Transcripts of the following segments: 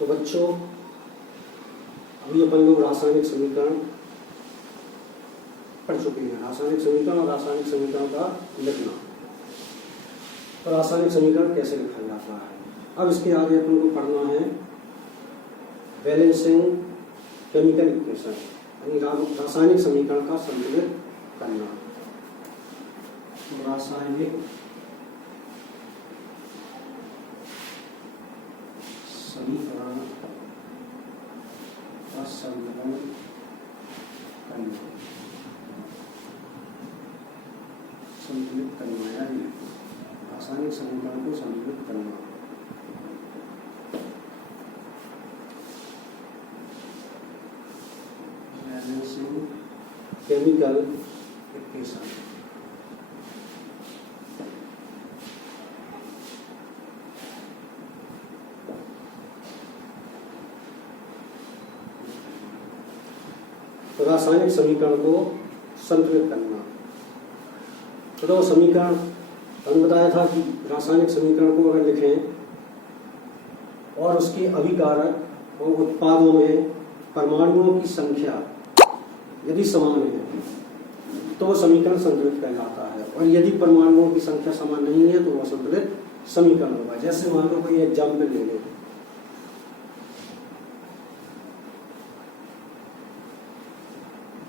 तो बच्चों अभी अपन लोग रासायनिक समीकरण पढ़ चुके हैं। रासायनिक समीकरण और रासायनिक समीकरण का लिखना, तो रासायनिक समीकरण कैसे लिखा जाता है। अब इसके आगे अपन को पढ़ना है बैलेंसिंग केमिकल इक्वेशन, यानी रासायनिक समीकरण का संतुलित करना। तो रासायनिक समीकरण का संतुलन करना, संतुलित करना, यानी रासायनिक समीकरण को संतुलित करना। Balancing chemical equation. रासायनिक समीकरण को संतुलित करना। तो समीकरण हमने बताया था कि रासायनिक समीकरण को अगर लिखें और उसके अभिकारक और उत्पादों में परमाणुओं की संख्या यदि समान है तो वो समीकरण संतुलित कहलाता है, और यदि परमाणुओं की संख्या समान नहीं है तो वह संतुलित समीकरण होगा। जैसे मान लो कोई एग्जाम्पल ले लें,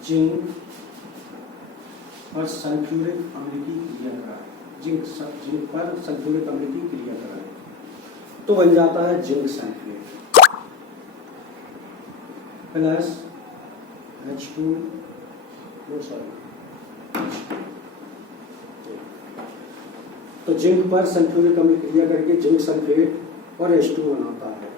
जिंक पर सल्फ्यूरिक अम्ल की क्रिया कराएं, जिंक पर सल्फ्यूरिक अम्ल की क्रिया कराएं तो बन जाता है जिंक सल्फेट प्लस H2, तो जिंक पर सल्फ्यूरिक अम्ल क्रिया करके जिंक सल्फेट और H2 बनाता है।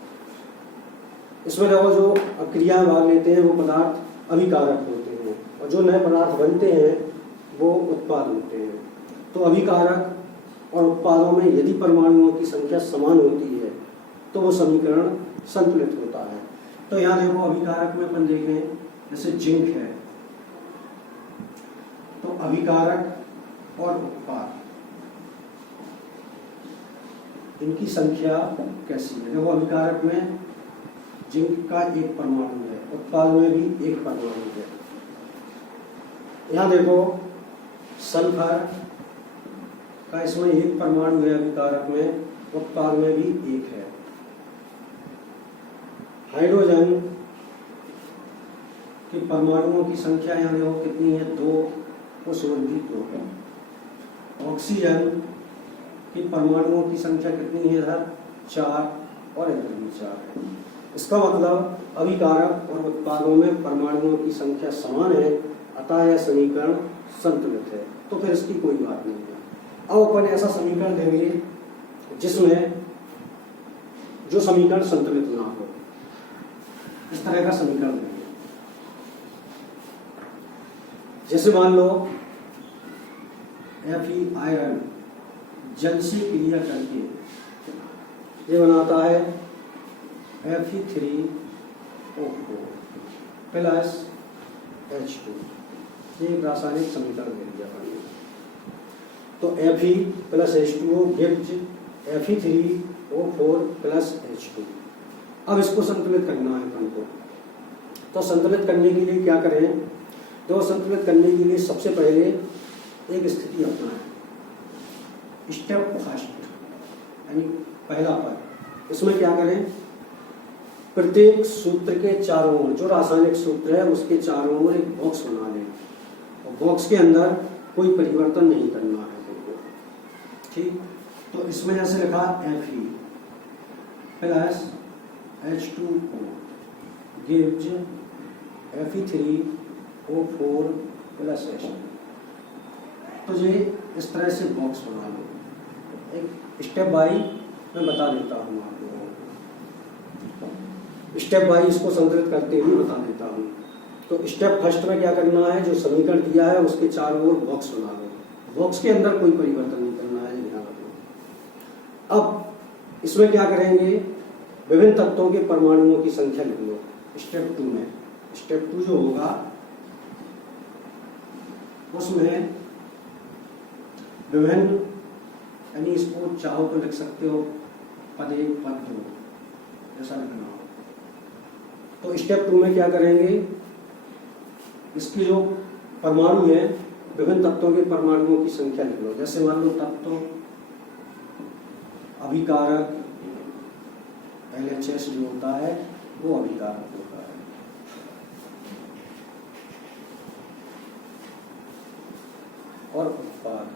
इसमें जो क्रियाएं भाग लेते हैं वो पदार्थ अभिकारक होते हैं, और जो नए पदार्थ बनते हैं वो उत्पाद होते हैं। तो अभिकारक और उत्पादों में यदि परमाणुओं की संख्या समान होती है तो वो समीकरण संतुलित होता है। तो यहाँ देखो अभिकारक में अपन देखें, जैसे जिंक है तो अभिकारक और उत्पाद इनकी संख्या कैसी है। देखो अभिकारक में जिंक का एक परमाणु है, उत्पाद में भी एक परमाणु है। यहाँ देखो सल्फर का इसमें एक परमाणु है अभिकारक में, उत्पाद में भी एक है। हाइड्रोजन कि परमाणुओं की संख्या यहाँ देखो कितनी है, 2, उस ओर भी 2 है। ऑक्सीजन की परमाणुओं की संख्या कितनी है इधर, 4, और इधर भी 4 है। इसका मतलब अभिकारक और उत्पादों में परमाणुओं की संख्या समान है, अतः यह समीकरण संतुलित है। तो फिर इसकी कोई बात नहीं है। अब अपन ऐसा समीकरण देंगे जिसमें जो समीकरण संतुलित ना हो, इस तरह का समीकरण देंगे। जैसे मान लो Fe आयरन जल से क्रिया करके ये बनाता है Fe3O4 प्लस H2। ये रासायनिक समीकरण दे दिया है। तो Fe plus H2O gives Fe3O4 plus H2। अब इसको संतुलित करना है अपन को। तो संतुलित करने के लिए क्या करें, तो संतुलित करने के लिए सबसे पहले एक स्थिति अपनाएं, स्टेप फर्स्ट, यानी पहला पद। इसमें क्या करें, प्रत्येक सूत्र के चारों ओर, जो रासायनिक सूत्र है उसके चारों ओर एक बॉक्स बना लें, और बॉक्स के अंदर कोई परिवर्तन नहीं करना है हमको। ठीक, तो इसमें जैसे लिखा Fe plus H2O gives Fe3O4 plus H2। तो ये इस तरह से बॉक्स बना लो। एक स्टेप बाय मैं बता देता हूँ आप लोगों को, स्टेप बाय इसको संतुलित करते हुए बता देता हूँ। तो स्टेप फर्स्ट में क्या करना है, जो समीकरण दिया है उसके चारों ओर बॉक्स बना लो। बॉक्स के अंदर कोई परिवर्तन नहीं करना है, ध्यान रखो। अब इसमें क्या करेंगे, विभिन्न तत्वों के परमाणुओं की संख्या लिख लो। स्टेप 2 में, स्टेप 2 जो होगा उसमें विभिन्न, यानी इसको चाहो तो लिख सकते हो पद 1 पद 2 ऐसा लिखना हो। तो स्टेप 2 में क्या करेंगे, इसकी जो परमाणु है, विभिन्न तत्वों के परमाणुओं की संख्या लिख लो। जैसे मान लो तत्व अभिकारक LHS जो होता है वो अभिकारक होता है। और उत्पाद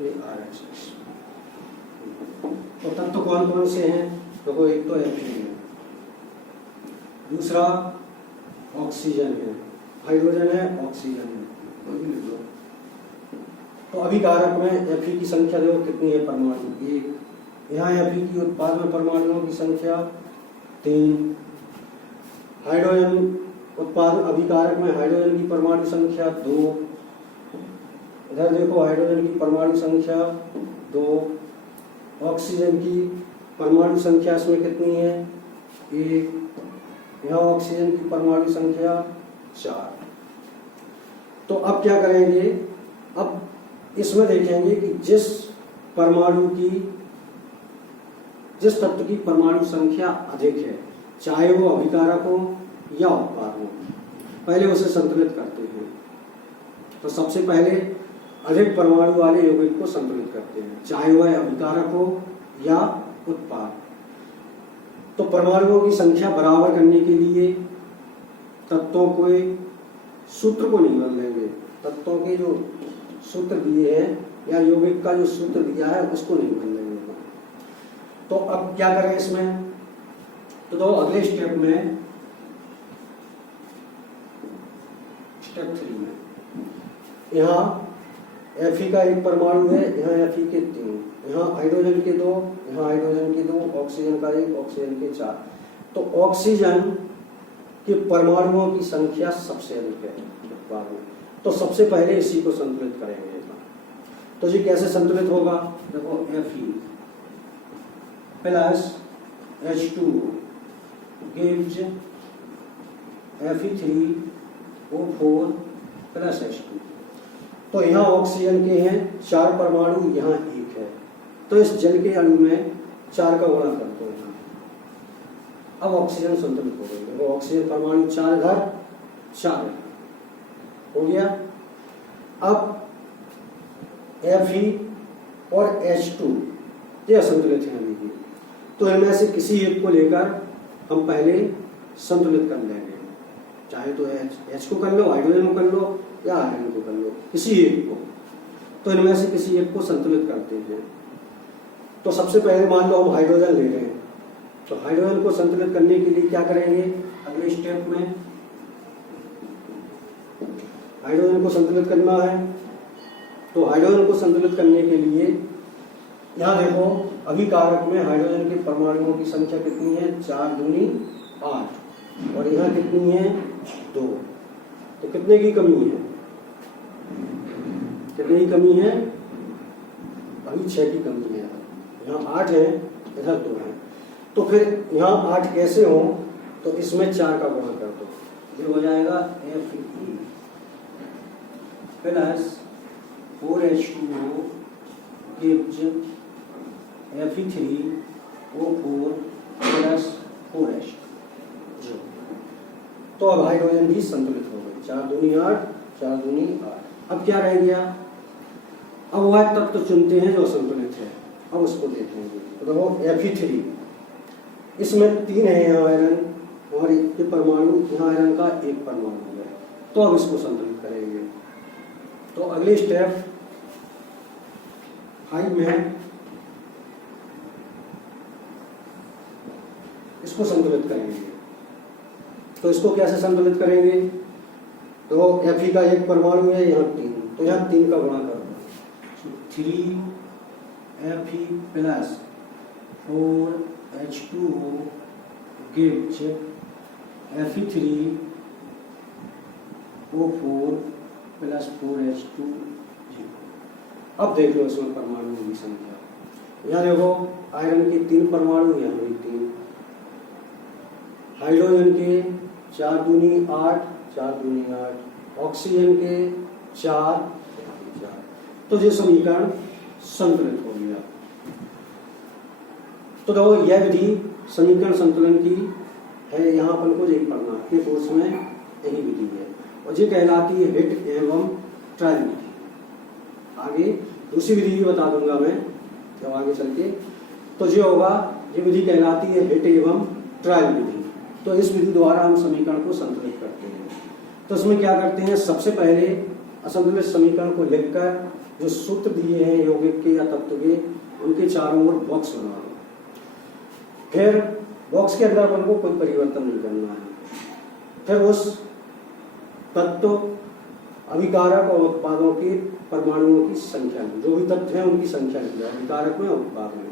ARHS। तो तत्व कौन कौन से हैं? देखो, एक तो Fe है, दूसरा ऑक्सीजन है, हाइड्रोजन है, ऑक्सीजन है, कोई भी लिख लो। तो अभिकारक में Fe की संख्या देखो कितनी है, परमाणु 1। यहाँ Fe की उत्पाद में परमाणुओं की संख्या 3। हाइड्रोजन उत्पाद अभिकारक में हाइड्रोजन की परमाणु संख्या 2। इधर देखो हाइड्रोजन की परमाणु संख्या 2। ऑक्सीजन की परमाणु संख्या इसमें कितनी है, 1। यहाँ ऑक्सीजन की परमाणु संख्या 4। तो अब क्या करेंगे, अब इसमें देखेंगे कि जिस तत्व की परमाणु संख्या अधिक है, चाहे वो अभिकारक हो या उत्पाद हो, पहले उसे संतुलित करते हैं। तो सबसे पहले अधिक परमाणु वाले यौगिक को संतुलित करते हैं, चाहे वह अभिकारक हो या उत्पाद। तो परमाणुओं की संख्या बराबर करने के लिए तत्वों के सूत्र को नहीं बदलेंगे, तत्वों के जो सूत्र दिए हैं या यौगिक का जो सूत्र दिया है उसको नहीं बदलेंगे। तो अब क्या करें इसमें, तो दो अगले स्टेप में, स्टेप 3 में यहाँ Fe का एक परमाणु है, यहाँ Fe के 3, यहाँ हाइड्रोजन के 2, यहाँ हाइड्रोजन के 2, ऑक्सीजन का 1, ऑक्सीजन के 4। तो ऑक्सीजन के परमाणुओं की संख्या सबसे अधिक है। तो सबसे पहले इसी को संतुलित करेंगे। तो जी कैसे संतुलित होगा, देखो Fe plus H2O gives Fe3O4 plus H2। तो यहाँ ऑक्सीजन के हैं 4 परमाणु, यहाँ 1 है, तो इस जल के अणु में 4 का गुणा कर दो यहाँ। अब ऑक्सीजन संतुलित हो गई, वो ऑक्सीजन परमाणु 4 इधर 4 हो गया। अब Fe और H2 ये असंतुलित हैं अभी भी, तो इनमें से किसी एक को लेकर हम पहले संतुलित कर लेंगे, चाहे तो H को कर लो, हाइड्रोजन को कर लो या आयरन को कर लो, किसी एक को। तो इनमें से किसी एक को संतुलित करते हैं। तो सबसे पहले मान लो हम हाइड्रोजन ले रहे हैं, तो हाइड्रोजन को संतुलित करने के लिए क्या करेंगे, अगले स्टेप में हाइड्रोजन को संतुलित करना है। तो हाइड्रोजन को संतुलित करने के लिए यहाँ देखो अभिकारक में हाइड्रोजन के परमाणुओं की संख्या कितनी है, 4 दूनी 8, और यहाँ कितनी है 2। तो कितने की कमी है, कितने की कमी है, अभी 6 की कमी है। यहाँ 8 है, इधर 2 है। तो फिर यहाँ 8 कैसे हो, तो इसमें 4 का गुणा कर दो, ये हो जाएगा Fe plus 4H2O gives Fe3O4 plus 4H2। तो अब हाइड्रोजन भी संतुलित हो गई, 4 दूनी 8, 4 दूनी 8। अब क्या रह गया, अब वह तत्व चुनते हैं जो संतुलित है, अब उसको देखेंगे। तो देखो Fe3, इसमें 3 है यहाँ आयरन, और ये परमाणु यहाँ आयरन का 1 परमाणु है, तो अब इसको संतुलित करेंगे। तो अगले स्टेप 5 में इसको संतुलित करेंगे। तो इसको कैसे संतुलित करेंगे, तो Fe का 1 परमाणु है, यहाँ 3, तो यहाँ 3 का गुणा कर दो, 3Fe plus 4H2O gives Fe3O4 plus 4H2। अब देख लो इसमें परमाणुओं की संख्या, यहाँ देखो आयरन के 3 परमाणु, यहाँ भी 3, हाइड्रोजन के 4 दूनी 8, 4 दूनी 8, ऑक्सीजन के 4, तो ये समीकरण संतुलित हो गया। तो देखो यह विधि समीकरण संतुलन की है, यहाँ अपन को यही पढ़ना है, कोर्स में यही विधि है और ये कहलाती है हिट एवं ट्रायल विधि। आगे दूसरी विधि भी बता दूंगा मैं जब आगे चल के। तो जो होगा, ये विधि कहलाती है हिट एवं ट्रायल विधि। तो इस विधि द्वारा हम समीकरण को संतुलित करते हैं। तो इसमें क्या करते हैं, सबसे पहले असंतुलित समीकरण को लिखकर जो सूत्र दिए हैं यौगिक के या तत्व के, उनके चारों ओर बॉक्स बना लो। फिर बॉक्स के अंदर अपन को कोई परिवर्तन नहीं करना है। फिर उस तत्व, अभिकारक और उत्पादों के परमाणुओं की संख्या, जो भी तत्व है उनकी संख्या लिख जाए, अभिकारक में और उत्पाद में।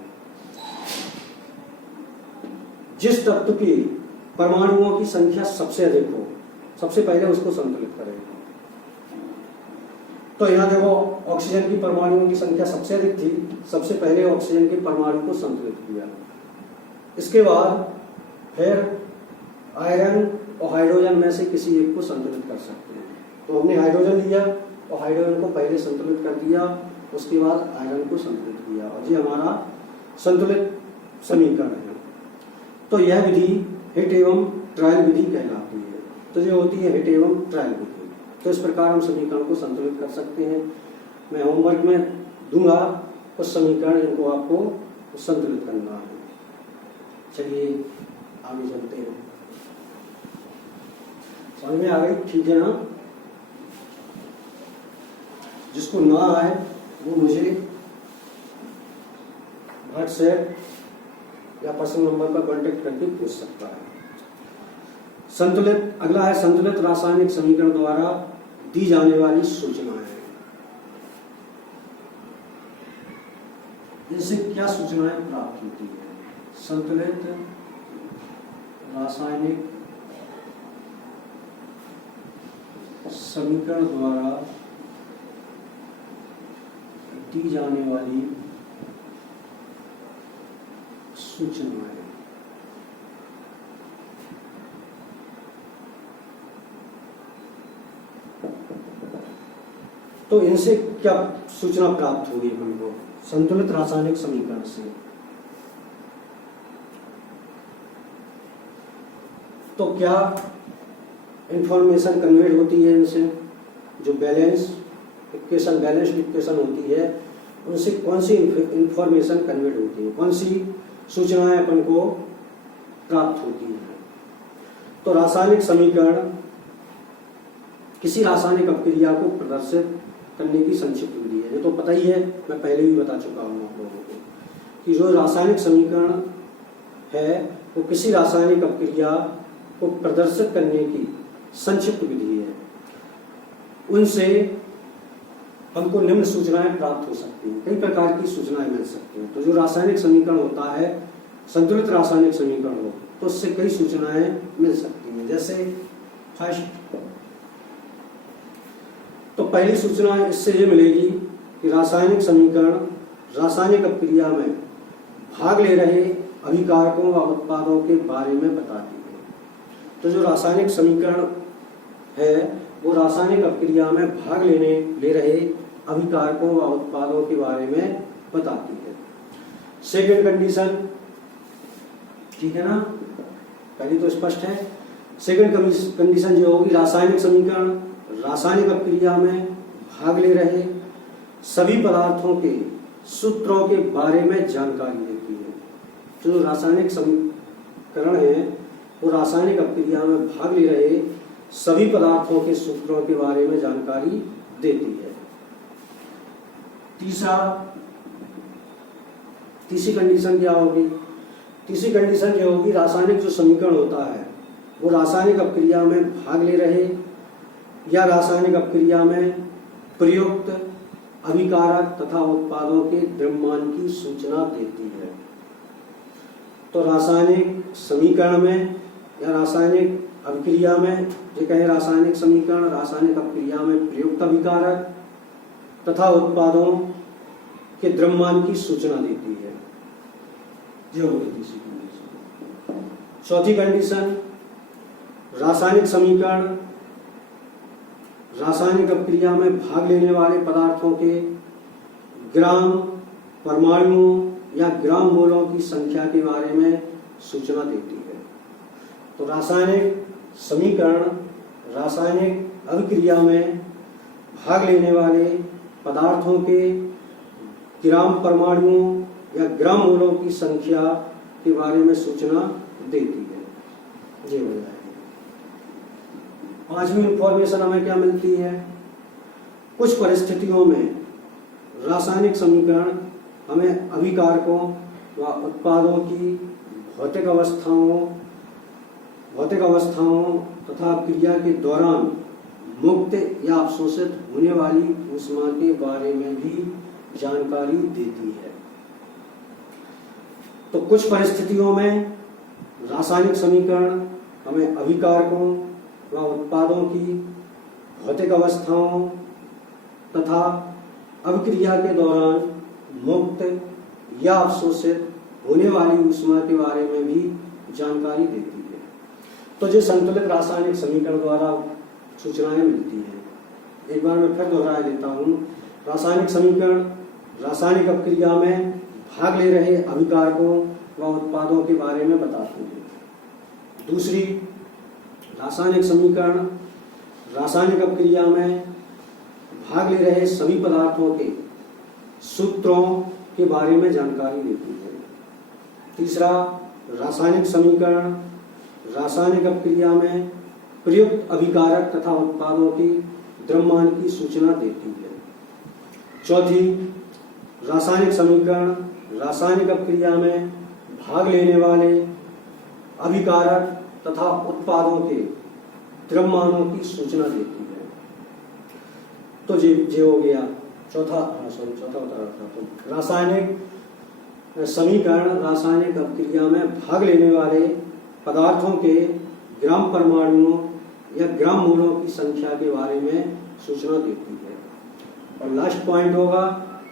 जिस तत्व की परमाणुओं की संख्या सबसे अधिक हो, सबसे पहले उसको संतुलित करें। तो यहाँ देखो, ऑक्सीजन की परमाणुओं की संख्या सबसे अधिक थी, सबसे पहले ऑक्सीजन के परमाणु को संतुलित किया। इसके बाद फिर आयरन और हाइड्रोजन में से किसी एक को संतुलित कर सकते हैं। तो हमने हाइड्रोजन लिया और हाइड्रोजन को पहले संतुलित कर दिया, उसके बाद आयरन को संतुलित किया और ये हमारा संतुलित समीकरण है। तो यह विधि हिट एवं ट्रायल विधि कहलाती है। तो ये होती है हिट एवं ट्रायल विधि। तो इस प्रकार हम समीकरण को संतुलित कर सकते हैं। मैं होमवर्क में दूंगा उस समीकरण जिनको आपको संतुलित करना है। चलिए आगे चलते हैं। समझ में आ गई? ठीक है ना? जिसको ना आए वो मुझे व्हाट्सएप या पर्सनल नंबर पर कांटेक्ट करके पूछ सकता है। संतुलित, अगला है संतुलित रासायनिक समीकरण द्वारा दी जाने वाली सूचनाएं। इससे क्या सूचनाएं प्राप्त होती है? संतुलित रासायनिक समीकरण द्वारा दी जाने वाली सूचनाएं। तो इनसे क्या सूचना प्राप्त होगी अपन को संतुलित रासायनिक समीकरण से? तो क्या इंफॉर्मेशन कन्वेड होती है इनसे? जो बैलेंस इक्वेशन, बैलेंस्ड इक्वेशन होती है, उनसे कौन सी इंफॉर्मेशन कन्वेड होती है, कौन सी सूचनाएं अपन को प्राप्त होती है? तो रासायनिक समीकरण किसी रासायनिक अपक्रिया को प्रदर्शित करने की संक्षिप्त विधि है। ये तो पता ही है, मैं पहले भी बता चुका हूँ आप लोगों को कि जो रासायनिक समीकरण है वो किसी रासायनिक अपक्रिया को प्रदर्शित करने की संक्षिप्त विधि है। उनसे हमको निम्न सूचनाएं प्राप्त हो सकती हैं, कई प्रकार की सूचनाएं मिल सकती हैं। तो जो रासायनिक समीकरण होता है, संतुलित रासायनिक समीकरण हो, तो उससे कई सूचनाएं मिल सकती हैं। जैसे फर्स्ट, तो पहली सूचना इससे ये मिलेगी कि रासायनिक समीकरण रासायनिक अपक्रिया में भाग ले रहे अभिकारकों व उत्पादों के बारे में बताती है। तो जो रासायनिक समीकरण है वो रासायनिक अपक्रिया में भाग ले रहे अभिकारकों व उत्पादों के बारे में बताती है। सेकेंड कंडीशन, ठीक है ना? पहली तो स्पष्ट है। सेकेंड कंडीशन जो होगी, रासायनिक समीकरण रासायनिक अपक्रिया में भाग ले रहे सभी पदार्थों के सूत्रों के बारे में जानकारी देती है। तो जो रासायनिक समीकरण है वो रासायनिक अपक्रिया में भाग ले रहे सभी पदार्थों के सूत्रों के बारे में जानकारी देती है। तीसरी कंडीशन क्या होगी? तीसरी कंडीशन ये होगी, रासायनिक जो समीकरण होता है वो रासायनिक अपक्रिया में भाग ले रहे या रासायनिक अपक्रिया में प्रयुक्त अभिकारक तथा उत्पादों के द्रव्यमान की सूचना देती है। तो रासायनिक समीकरण में या रासायनिक अभिक्रिया में, जो कहे रासायनिक समीकरण रासायनिक अपक्रिया में प्रयुक्त अभिकारक तथा उत्पादों के द्रव्यमान की सूचना देती है। जो होगी तीसरी कंडीशन। चौथी कंडीशन, रासायनिक समीकरण रासायनिक अपक्रिया में भाग लेने वाले पदार्थों के ग्राम, परमाणुओं या ग्राम मोलों की संख्या के बारे में सूचना देती है। तो रासायनिक समीकरण रासायनिक अभिक्रिया में भाग लेने वाले पदार्थों के ग्राम परमाणुओं या ग्राम मोलों की संख्या के बारे में सूचना देती है। ये हो जाएगी। पांचवी इंफॉर्मेशन हमें क्या मिलती है? कुछ परिस्थितियों में रासायनिक समीकरण हमें अभिकारकों व उत्पादों की भौतिक अवस्थाओं तथा क्रिया के दौरान मुक्त या अवशोषित होने वाली ऊष्मा के बारे में भी जानकारी देती है। तो कुछ परिस्थितियों में रासायनिक समीकरण हमें अभिकारकों व उत्पादों की भौतिक अवस्थाओं तथा अभिक्रिया के दौरान मुक्त या अवशोषित होने वाली ऊष्मा के बारे में भी जानकारी देती है। तो जो संतुलित रासायनिक समीकरण द्वारा सूचनाएं मिलती हैं, एक बार मैं फिर दोहरा देता हूँ। रासायनिक समीकरण रासायनिक अभिक्रिया में भाग ले रहे अभिकारकों व उत्पादों के बारे में बताते हैं। दूसरी, रासायनिक समीकरण रासायनिक अभिक्रिया में भाग ले रहे सभी पदार्थों के सूत्रों के बारे में जानकारी देती है। तीसरा, रासायनिक समीकरण रासायनिक अभिक्रिया में प्रयुक्त अभिकारक तथा उत्पादों की द्रव्यमान की सूचना देती है। चौथी, रासायनिक समीकरण रासायनिक अभिक्रिया में भाग लेने वाले अभिकारक तथा उत्पादों के द्रव्यमानों की सूचना देती है। तो ये हो गया चौथा बता रहा था। तो रासायनिक समीकरण रासायनिक अभिक्रिया में भाग लेने वाले पदार्थों के ग्राम परमाणुओं या ग्राम मोलों की संख्या के बारे में सूचना देती है। और लास्ट पॉइंट होगा,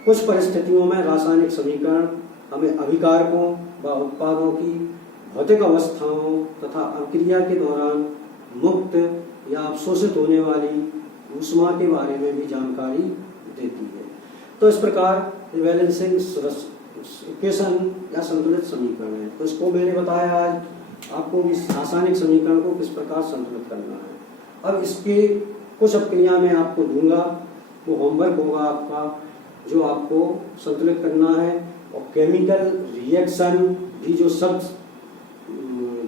कुछ परिस्थितियों में रासायनिक समीकरण हमें अभिकारकों व उत्पादों की भौतिक अवस्थाओं तथा अभिक्रिया के दौरान मुक्त या अवशोषित होने वाली ऊष्मा के बारे में भी जानकारी देती है। तो इस प्रकार बैलेंसिंग इक्वेशन या संतुलित समीकरण है। तो इसको मैंने बताया आज आपको इस रासायनिक समीकरण को किस प्रकार संतुलित करना है। अब इसके कुछ अपक्रिया में आपको दूंगा, वो होमवर्क होगा आपका, जो आपको संतुलित करना है। और केमिकल रिएक्शन भी जो सब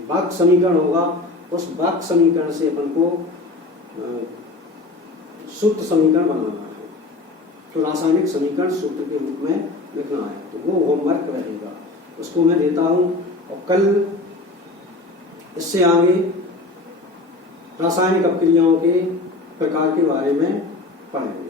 वाक्य समीकरण होगा, उस वाक्य समीकरण से अपन को सूत्र समीकरण बनाना है। तो रासायनिक समीकरण सूत्र के रूप में लिखना है। तो वो होमवर्क रहेगा, उसको मैं देता हूँ। और कल इससे आगे रासायनिक अपक्रियाओं के प्रकार के बारे में पढ़ेंगे।